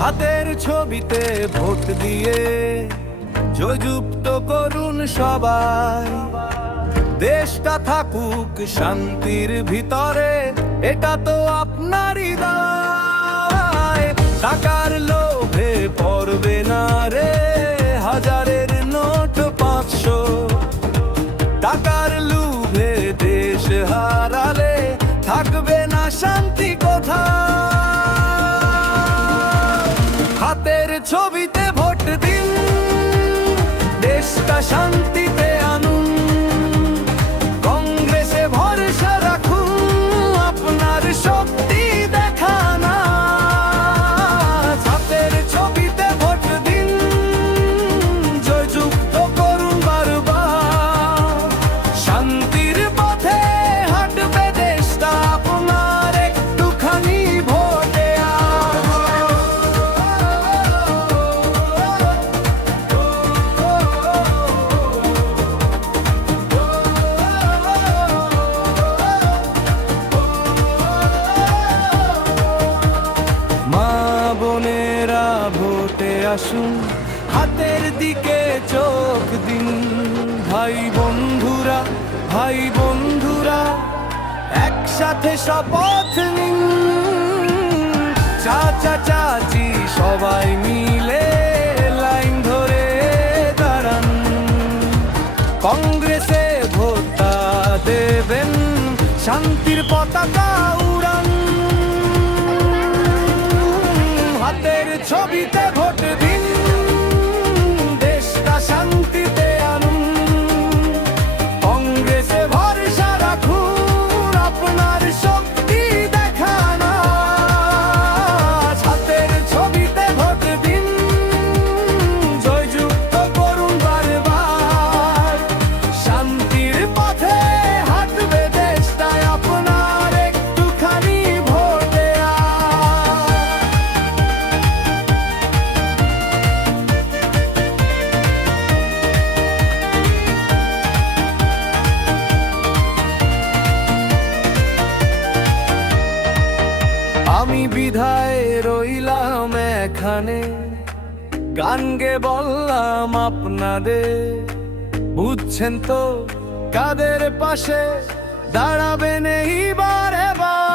হাতের ছবিতে ভোট দিয়ে জয়যুক্ত করুন সবাই। দেশটা থাকুক শান্তির ভিতরে, এটা তো আপনারই দায়। টাকার লোভে পড়বে না রে হাজারের নোট 500। টাকার লোভে দেশ হারালে থাকবে না শান্তি কোথায়। হাতের ছবিতে ভোট দিন, দেশটা শান্তিতে আনুন। কংগ্রেসে ভরসা রাখুন, আপনার শক্তি দেখান। হাতের ছবিতে ভোট দিন, জয়যুক্ত করুন বারবার। শান্তির পথে হাঁটবে দেশটা আপনার একটুখানি ভোটে। মা বোনেরা ভোটে আসুন, হাতের দিকে চোখ দিন। ভাই বন্ধুরা একসাথে শপথ নিন। চাচা চাচি সবাই মিলে লাইন ধরে দাঁড়ান। কংগ্রেসে ভোটটা দেবেন, শান্তির পতাকা উড়ান। হাতের ছবিতে ভোট দিন, দেশটা শান্তিতে আনুন। কংগ্রেসে ভরসা রাখুন, আপনার শক্তি দেখান। হাতের ছবিতে ভোট দিন, জয়যুক্ত করুন বারবার। শান্তির পথে হাঁটবে দেশটা আপনার একটুখানি ভোটে। আমি বিধায় রইলাম এখানে, গান গে বললাম আপনাদের। বুঝছেন তো কাদের পাশে দাঁড়াবেন এইবার এবার।